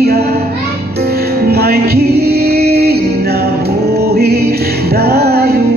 niya may kinabuhi dayon.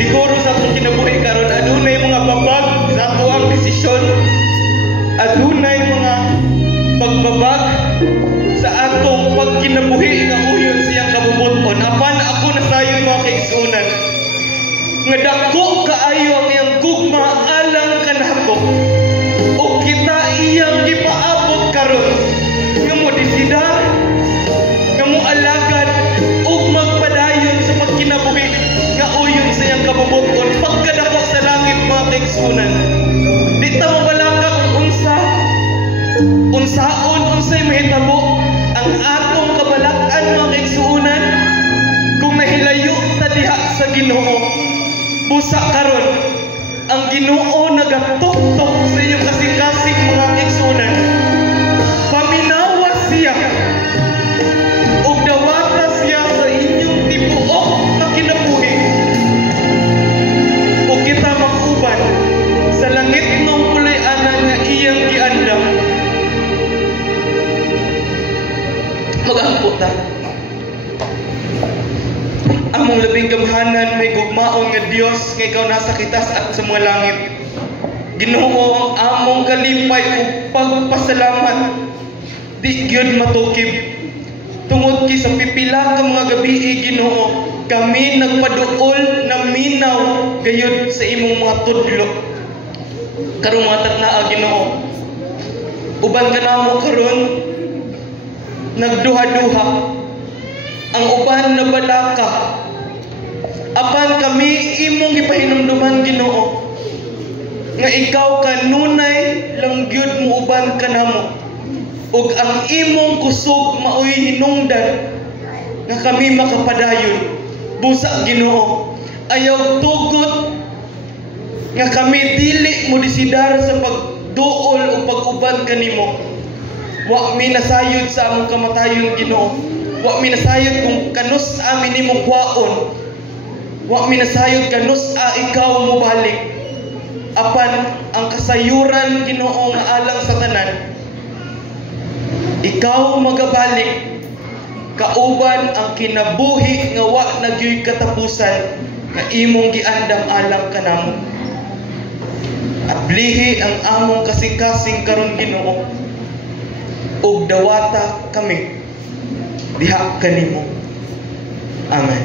Siguro sa atong kinabuhi karon adunay mga babag sa ato ang desisyon, adunay mga pagbabag sa atong pagkinabuhi nga uyon siyang kabubuton. Apan ako na sayon mga kaigsunan nga dako kaayo ang iyang gugma alang kanako o kita iyang gipaabot karon nga mo desidar nga mo alagad ug magpadayon sa pagkinabuhi nga uyon sa iyang kabubuton pagkadako sa langit mga kaigsunan. Di ta mabalaka kung unsaon unsay mahitabo ang atong kabalak-an mga kaigsunan kung nahilayo ta diha sa Ginoo. Busa karon ang Ginoo nagatuktok sa inyong kasing-kasing mga kaigsunan. Paminawas siya ug dawata siya sa inyong tibuok na kinabuhi ug kita makuban sa langit nung pulay-anan nga iyang giandam. Mag-ampo ta. Among labing gamhanan may gugmaon nga Dios nga ikaw nasa kitas at sa mga langit. Ginoo ang among kalipay ug pagpasalamat di gyud matukib tungod kay sa pipila ka mga gabi Ginoo kami nagpaduol na minaw gayud sa imong mga tudlo. Karong mga tagna Ginoo, uban ka namo karon nagduha-duha, ang uban na balaka, apan kami imong gipahinumduman Ginoo nga ikaw kanunay lang gyud mo uban ka namo, ug ang imong kusog maoy hinungdan nga kami makapadayon. Busa Ginoo, ayaw tugot nga kami dili mo disidar sa pagduol o pag-uban kanimo. Wa mi nasayod sa among kamatayon Ginoo, wa mi nasayod kung kanus amin nimo kwaon, wa mi nasayod kanus ikaw mo balik. Apan ang kasayuran Ginoo nga alang sa tanan, ikaw magabalik kauban ang kinabuhi nga wa nagyoy katapusan nga imong giandam alang kanamo. Ablihi ang among kasing-kasing karon Ginoo, ug dawata kami diha kanimo. Amen.